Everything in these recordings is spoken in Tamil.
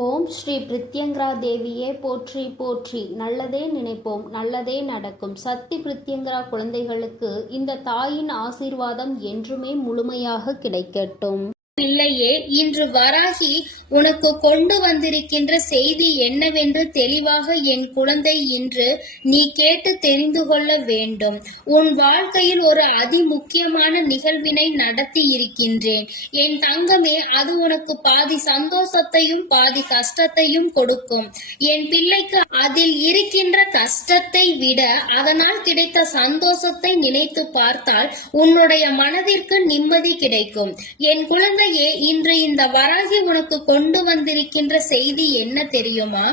ஓம் ஸ்ரீ பிரித்யங்கரா தேவியே போற்றி போற்றி. நல்லதே நினைப்போம், நல்லதே நடக்கும். சக்தி பிரித்யங்கரா குழந்தைகளுக்கு இந்த தாயின் ஆசீர்வாதம் என்றுமே முழுமையாக கிடைக்கட்டும். இல்லையே, இன்று வராகி உனக்கு கொண்டு வந்திருக்கின்ற செய்தி என்னவென்று தெளிவாக என் குழந்தை இன்று நீ கேட்டு தெரிந்து கொள்ள வேண்டும். உன் வாழ்க்கையில் ஒரு அதி முக்கியமான நிகழ்வினை நடத்தி இருக்கின்றேன் என் தங்கமே. அது உனக்கு பாதி சந்தோஷத்தையும் பாதி கஷ்டத்தையும் கொடுக்கும். என் பிள்ளைக்கு அதில் இருக்கின்ற கஷ்டத்தை விட அதனால் கிடைத்த சந்தோஷத்தை நினைத்து பார்த்தால் உன்னுடைய மனதிற்கு நிம்மதி கிடைக்கும். என் குழந்தை இன்று இந்த வராகி உனக்கு கொண்டு வந்திருக்கின்ற செய்தி என்ன தெரியுமா?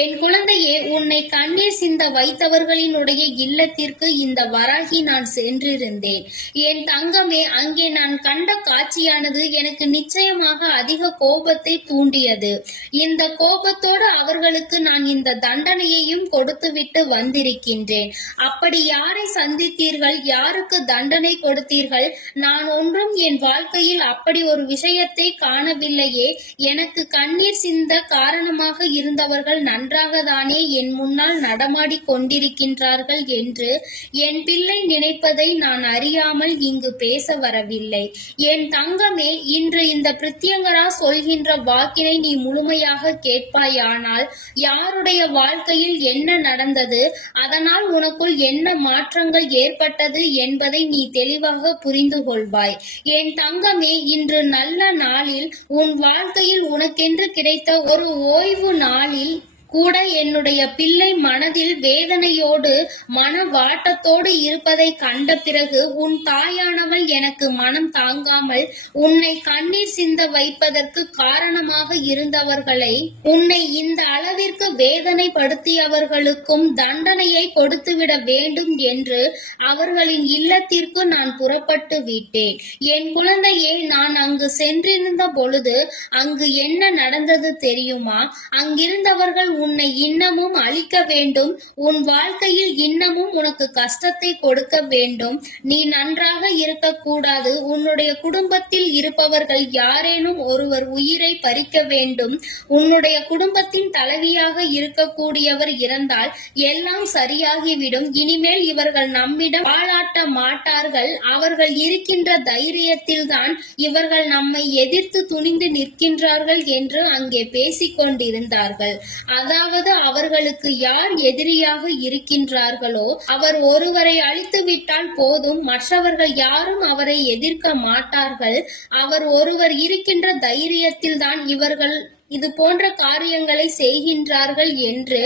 என் குழந்தையே, உன்னை கண்ணீர் சிந்த வைத்தவர்களினுடைய இல்லத்திற்கு இந்த வராகி நான் சென்றிருந்தேன். என் தங்கமே, அங்கே நான் கண்ட காட்சியானது எனக்கு நிச்சயமாக அதிக கோபத்தை தூண்டியது. இந்த கோபத்தோடு அவர்களுக்கு நான் இந்த தண்டனையையும் கொடுத்துவிட்டு வந்திருக்கின்றேன். அப்படி யாரை சந்தித்தீர்கள்? யாருக்கு தண்டனை கொடுத்தீர்கள்? நான் ஒன்றும் என் வாழ்க்கையில் அப்படி ஒரு விஷயத்தை காணவில்லையே. எனக்கு கண்ணீர் சிந்த காரணமாக இருந்தவர்கள் நன்றாக தானே என் முன்னால் நடமாடி கொண்டிருக்கின்றார்கள் என்று என் பிள்ளை நினைப்பதை நான் அறியாமல் இங்கு பேச வரவில்லை. என் தங்கமே, இன்று இந்த பிரித்யங்கரா சொல்கின்ற வாக்கினை நீ முழுமையாக கேட்பாயானால் யாருடைய வாழ்க்கையில் என்ன நடந்தது, அதனால் உனக்குள் என்ன மாற்றங்கள் ஏற்பட்டது என்பதை நீ தெளிவாக புரிந்து கொள்வாய். என் தங்கமே, இன்று நல்ல நாளில் உன் வாழ்க்கையில் உனக்கென்று கிடைத்த ஒரு ஓய்வு நாளில் கூட என்னுடைய பிள்ளை மனதில் வேதனையோடு மன வாட்டத்தோடு இருப்பதை கண்ட பிறகு உன் தாயானவள் எனக்கு மனம் தாங்காமல் உன்னை கண்ணீர் சிந்த வைப்பதற்கு காரணமாக இருந்தவர்களை, உன்னை இந்த அளவிற்கு வேதனைப்படுத்தியவர்களுக்கும் தண்டனையை கொடுத்துவிட வேண்டும் என்று அவர்களின் இல்லத்திற்கு நான் புறப்பட்டு விட்டேன். என் குழந்தையே, நான் அங்கு சென்றிருந்த பொழுது அங்கு என்ன நடந்தது தெரியுமா? அங்கிருந்தவர்கள் உன்னை இன்னமும் அழிக்க வேண்டும், உன் வாழ்க்கையில் இன்னமும் உனக்கு கஷ்டத்தை கொடுக்க வேண்டும். நீ நன்றாக இருக்கக்கூடாது. உன்னுடைய குடும்பத்தில் இருப்பவர்கள் யாரேனும் ஒருவர் உயிரை பறிக்க வேண்டும். உன்னுடைய குடும்பத்தின் தலைவியாக இருக்கக்கூடியவர் இறந்தால் எல்லாம் சரியாகிவிடும். இனிமேல் இவர்கள் நம்மிடம் வாழாட்ட மாட்டார்கள். அவர்கள் இருக்கின்ற தைரியத்தில் தான் இவர்கள் நம்மை எதிர்த்து துணிந்து நிற்கின்றார்கள் என்று அங்கே பேசிக் கொண்டிருந்தார்கள். அதாவது அவர்களுக்கு யார் எதிரியாக இருக்கின்றார்களோ அவர் ஒருவரை அழித்து விட்டால் போதும், மற்றவர்கள் யாரும் அவரை எதிர்க்க மாட்டார்கள். அவர் ஒருவர் இருக்கின்ற தைரியத்தில் தான் இவர்கள் இது போன்ற காரியங்களை செய்கின்றார்கள் என்று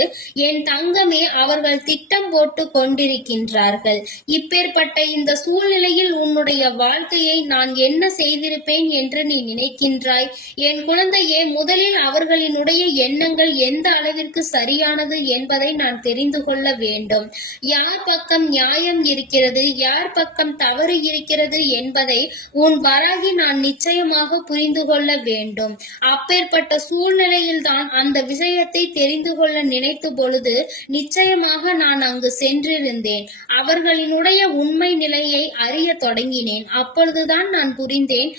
என் தங்கமே அவர்கள் திட்டம் போட்டு கொண்டிருக்கின்றார்கள். இப்பேற்பட்ட இந்த சூழ்நிலையில் உன்னுடைய வாழ்க்கையை நான் என்ன செய்திருப்பேன் என்று நீ நினைக்கின்றாய்? என் குழந்தையே, முதலில் அவர்களினுடைய எண்ணங்கள் எந்த அளவிற்கு சரியானது என்பதை நான் தெரிந்து கொள்ள வேண்டும். யார் பக்கம் நியாயம் இருக்கிறது, யார் பக்கம் தவறு இருக்கிறது என்பதை உன் வராகி நான் நிச்சயமாக புரிந்து கொள்ள வேண்டும். அப்பேற்பட்ட சூழ்நிலையில் தான் அந்த விஷயத்தை தெரிந்து கொள்ள நினைத்த பொழுது நிச்சயமாக நான் அங்கு சென்றிருந்தேன். அவர்களினுடைய உண்மை நிலையை அறிய தொடங்கினேன். அப்பொழுதுதான் நான் புரிந்தேன்,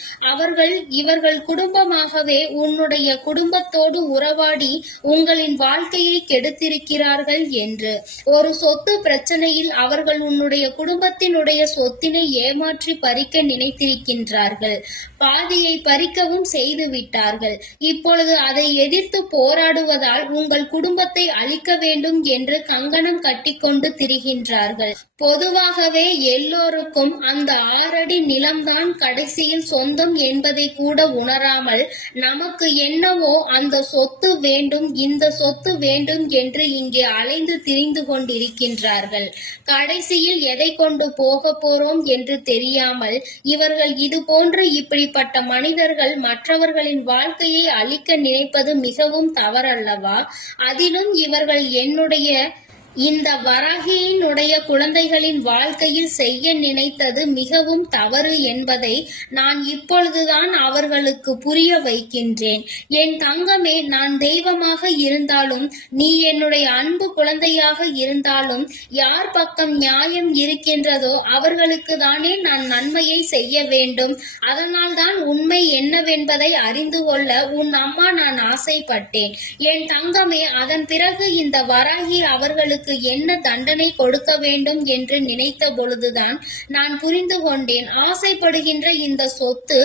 இவர்கள் குடும்பமாகவே உன்னுடைய குடும்பத்தோடு உறவாடி உங்களின் வாழ்க்கையை கெடுத்திருக்கிறார்கள் என்று. ஒரு சொத்து பிரச்சனையில் அவர்கள் உன்னுடைய குடும்பத்தினுடைய சொத்தினை ஏமாற்றி பறிக்க நினைத்திருக்கின்றார்கள். பாதியை பறிக்கவும் செய்து விட்டார்கள். இப்பொழுது அதை எதிர்த்து போராடுவதால் உங்கள் குடும்பத்தை அழிக்க வேண்டும் என்று கங்கணம் கட்டிக்கொண்டு திரிகின்றார்கள். பொதுவாகவே எல்லோருக்கும் அந்த 6 அடி நிலம்தான் கடைசியில் சொந்தம் என்பதை கூட உணராமல் நமக்கு என்னவோ அந்த சொத்து வேண்டும், இந்த சொத்து வேண்டும் என்று இங்கே அலைந்து திரிந்து கொண்டிருக்கின்றார்கள். கடைசியில் எதை கொண்டு போக போறோம் என்று தெரியாமல் இவர்கள் இது போன்று இப்படிப்பட்ட மனிதர்கள் மற்றவர்களின் வாழ்க்கையை அழிக்க நினைப்பது மிகவும் தவறல்லவா? அதிலும் இவர்கள் என்னுடைய இந்த வராகியினுடைய குழந்தைகளின் வாழ்க்கையில் செய்ய நினைத்தது மிகவும் தவறு என்பதை நான் இப்பொழுதுதான் அவர்களுக்கு புரிய வைக்கின்றேன். என் தங்கமே, நான் தெய்வமாக இருந்தாலும் நீ என்னுடைய அன்பு குழந்தையாக இருந்தாலும் யார் பக்கம் நியாயம் இருக்கின்றதோ அவர்களுக்கு தானே நான் நன்மையை செய்ய வேண்டும். அதனால் தான் உண்மை என்னவென்பதை அறிந்து கொள்ள உன் அம்மா நான் ஆசைப்பட்டேன். என் தங்கமே, அதன் பிறகு இந்த வராகி அவர்களுக்கு என்ன தண்டனை கொடுக்க வேண்டும் என்று நினைத்த பொழுதுதான் நான் புரிந்து கொண்டேன். ஆசைப்படுகின்ற இந்த சொத்து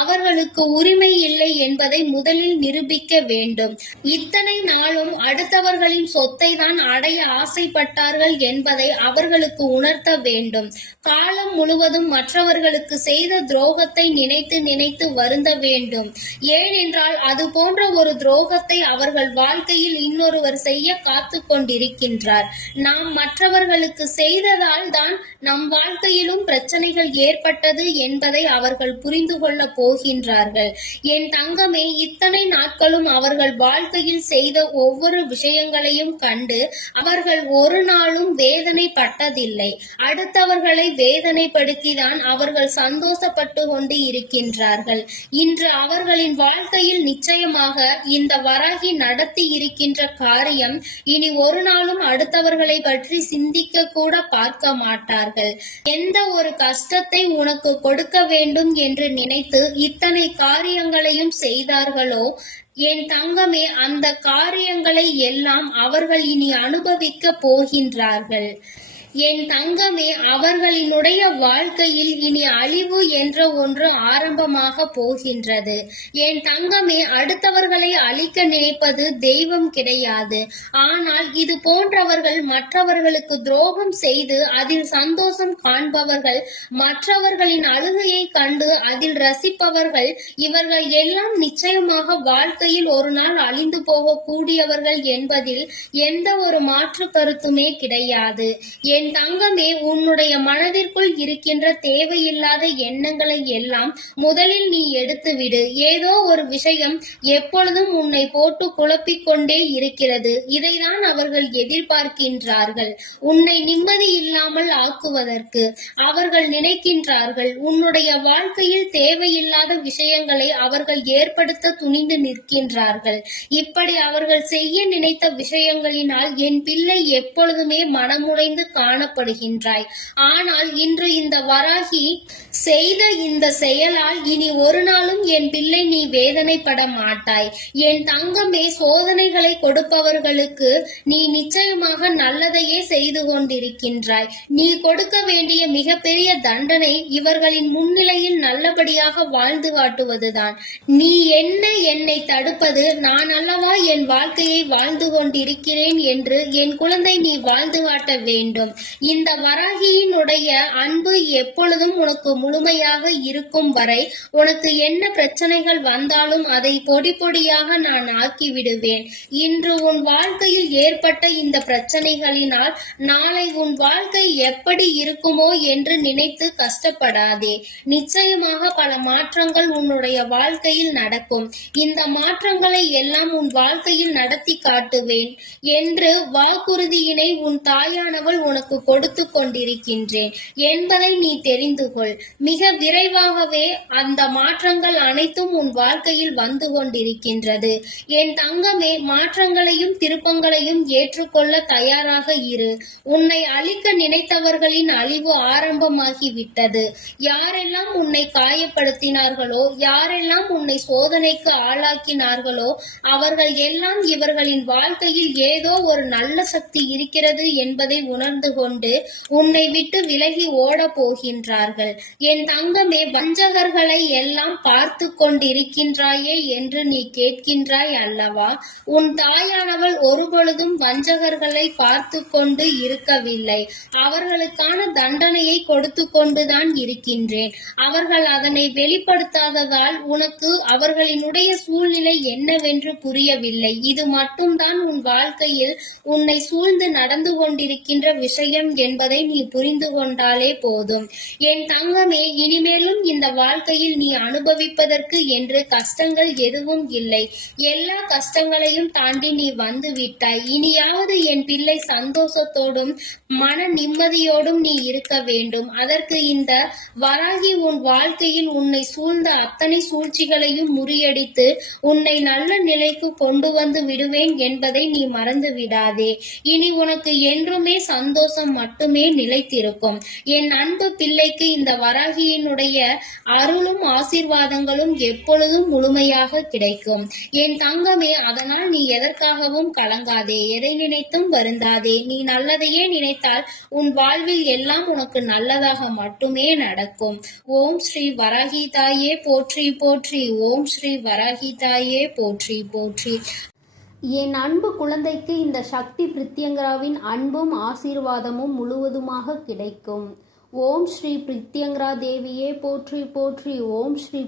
அவர்களுக்கு உரிமை இல்லை என்பதை முதலில் நிரூபிக்க வேண்டும். இத்தனை நாளும் அடுத்தவர்களின் சொத்தை தான் அடைய ஆசைப்பட்டார்கள் என்பதை அவர்களுக்கு உணர்த்த வேண்டும். காலம் முழுவதும் மற்றவர்களுக்கு செய்த துரோகத்தை நினைத்து நினைத்து வருந்த வேண்டும். ஏனென்றால் அது போன்ற ஒரு துரோகத்தை அவர்கள் வாழ்க்கையில் இன்னொருவர் செய்ய காத்து கொண்டிருக்கின்றார். நாம் மற்றவர்களுக்கு செய்ததால் தான் நம் வாழ்க்கையிலும் பிரச்சனைகள் ஏற்பட்டது என்பதை அவர்கள் புரிந்து கொள்ள போகின்றார்கள். என் தங்கமே, இத்தனை நாட்களும் அவர்கள் வாழ்க்கையில் செய்த ஒவ்வொரு விஷயங்களையும் கண்டு அவர்கள் ஒரு நாளும் வேதனைப்பட்டதில்லை. அடுத்தவர்களை வேதனைப்படுத்திதான் அவர்கள் சந்தோஷப்பட்டு கொண்டு இருக்கின்றார்கள். இன்று அவர்களின் வாழ்க்கையில் நிச்சயமாக இந்த வராகி நடத்தி இருக்கின்ற காரியம் இனி ஒரு நாளும் அடுத்தவர்களை பற்றி சிந்திக்க கூட பார்க்க மாட்டார்கள். எந்த ஒரு கஷ்டத்தை உனக்கு கொடுக்க வேண்டும் என்று நினைத்து இத்தனை காரியங்களையும் செய்தார்களோ என் தங்கமே, அந்த காரியங்களை எல்லாம் அவர்கள் இனி அனுபவிக்க போகின்றார்கள். என் தங்கமே, அவர்களினுடைய வாழ்க்கையில் இனி அழிவு என்ற ஒன்று ஆரம்பமாக போகின்றது. என் தங்கமே, அடுத்தவர்களை அழிக்க நினைப்பது தெய்வம் கிடையாது. ஆனால் இது போன்றவர்கள் மற்றவர்களுக்கு துரோகம் செய்து அதில் சந்தோஷம் காண்பவர்கள், மற்றவர்களின் அழுகையை கண்டு அதில் ரசிப்பவர்கள், இவர்கள் எல்லாம் நிச்சயமாக வாழ்க்கையில் ஒரு நாள் அழிந்து போக கூடியவர்கள் என்பதில் எந்த ஒரு மாற்று கருத்துமே கிடையாது. என் தங்கமே, உன்னுடைய மனதிற்குள் இருக்கின்ற தேவையில்லாத எண்ணங்களை எல்லாம் முதலில் நீ எடுத்துவிடு. ஏதோ ஒரு விஷயம் எப்பொழுதும் உன்னை போட்டு குழப்பிக் கொண்டே இருக்கிறது. இதைதான் அவர்கள் எதிர்பார்க்கின்றார்கள். உன்னை நிம்மதி இல்லாமல் ஆக்குவதற்கு அவர்கள் நினைக்கின்றார்கள். உன்னுடைய வாழ்க்கையில் தேவையில்லாத விஷயங்களை அவர்கள் ஏற்படுத்த துணிந்து நிற்கின்றார்கள். இப்படி அவர்கள் செய்ய நினைத்த விஷயங்களினால் என் பிள்ளை எப்பொழுதுமே மனமுடைந்து காணப்படுகின்றாய். ஆனால் இன்று இந்த வராகி செய்த இந்த செயலால் இனி ஒரு நாளும் என் பிள்ளை நீ வேதனைப்பட மாட்டாய். என் தங்கமே, சோதனைகளை கொடுப்பவர்களுக்கு நீ நிச்சயமாக நல்லதையே செய்து கொண்டிருக்கின்றாய். நீ கொடுக்க வேண்டிய மிகப்பெரிய தண்டனை இவர்களின் முன்னிலையில் நல்லபடியாக வாழ்ந்து காட்டுவதுதான். நீ என்ன என்னை தடுப்பது? நான் அல்லவா என் வாழ்க்கையை வாழ்ந்து கொண்டிருக்கிறேன் என்று என் குழந்தை நீ வாழ்ந்து காட்ட வேண்டும். இந்த வராகியினுடைய அன்பு எப்பொழுதும் உனக்கு முழுமையாக இருக்கும் வரை உனக்கு என்ன பிரச்சனைகள் வந்தாலும் அதை பொடி பொடியாக நான் ஆக்கிவிடுவேன். இன்று உன் வாழ்க்கையில் ஏற்பட்ட இந்த பிரச்சனைகளினால் நாளை உன் வாழ்க்கை எப்படி இருக்குமோ என்று நினைத்து கஷ்டப்படாதே. நிச்சயமாக பல மாற்றங்கள் உன்னுடைய வாழ்க்கையில் நடக்கும். இந்த மாற்றங்களை எல்லாம் உன் வாழ்க்கையில் நடத்தி காட்டுவேன் என்று வாக்குறுதியினை உன் தாயானவள் உனக்கு கொடுத்து கொண்டிருக்கின்றேன் என்பதை நீ தெரிந்து கொள். மிக விரைவாகவே அந்த மாற்றங்கள் அனைத்தும் உன் வாழ்க்கையில் வந்து கொண்டிருக்கின்றது. என் தங்கமே, மாற்றங்களையும் திருப்பங்களையும் ஏற்றுக்கொள்ள தயாராக இரு. உன்னை அழிக்க நினைத்தவர்களின் அழிவு ஆரம்பமாகிவிட்டது. யாரெல்லாம் உன்னை காயப்படுத்தினார்களோ, யாரெல்லாம் உன்னை சோதனைக்கு ஆளாக்கினார்களோ அவர்கள் எல்லாம் இவர்களின் வாழ்க்கையில் ஏதோ ஒரு நல்ல சக்தி இருக்கிறது என்பதை உணர்ந்து கொண்டு உன்னை விட்டு விலகி ஓட போகின்றார்கள். என் தங்கமே, வஞ்சகர்களை எல்லாம் பார்த்து கொண்டிருக்கின்றாயே என்று நீ கேட்கின்றாய் அல்லவா? உன் தாயானவள் ஒருபொழுதும் வஞ்சகர்களை பார்த்து கொண்டு இருக்கவில்லை. அவர்களுக்கான தண்டனையை கொடுத்து கொண்டுதான் இருக்கின்றேன். அவர்கள் அதனை வெளிப்படுத்தாததால் உனக்கு அவர்களினுடைய சூழ்நிலை என்னவென்று புரியவில்லை. இது மட்டும்தான் உன் வாழ்க்கையில் உன்னை சூழ்ந்து நடந்து கொண்டிருக்கின்ற விஷயம் நிச்சயம் என்பதை நீ புரிந்து கொண்டாலே போதும். என் தங்கமே, இனிமேலும் இந்த வாழ்க்கையில் நீ அனுபவிப்பதற்கு என்று கஷ்டங்கள் எதுவும் இல்லை. எல்லா கஷ்டங்களையும் தாண்டி நீ வந்து விட்டாய். இனியாவது என் பிள்ளை சந்தோஷத்தோடும் மன நிம்மதியோடும் நீ இருக்க வேண்டும். அதற்கு இந்த வராகி உன் வாழ்க்கையில் உன்னை சூழ்ந்த அத்தனை சூழ்ச்சிகளையும் முறியடித்து உன்னை நல்ல நிலைக்கு கொண்டு வந்து விடுவேன் என்பதை நீ மறந்து விடாதே. இனி உனக்கு என்றுமே சந்தோஷம் மட்டுமே நிலைத்திருக்கும். என் அன்பு பிள்ளைக்கு இந்த வராகியினுடைய அருளும் ஆசீர்வாதங்களும் எப்பொழுதும் முழுமையாக கிடைக்கும். என் தங்கமே, அதனால் நீ எதற்காகவும் கலங்காதே, எதை நினைத்தும் வருந்தாதே. நீ நல்லதையே நினைத்தால் உன் வாழ்வில் எல்லாம் உனக்கு நல்லதாக மட்டுமே நடக்கும். ஓம் ஸ்ரீ வராகி தாயே போற்றி போற்றி. ஓம் ஸ்ரீ வராகி தாயே போற்றி போற்றி. என் அன்பு குழந்தைக்கு இந்த சக்தி பிரித்யங்கராவின் அன்பும் ஆசீர்வாதமும் முழுவதுமாக கிடைக்கும். ஓம் ஸ்ரீ பிரித்யங்கரா தேவியே போற்றி போற்றி. ஓம் ஸ்ரீ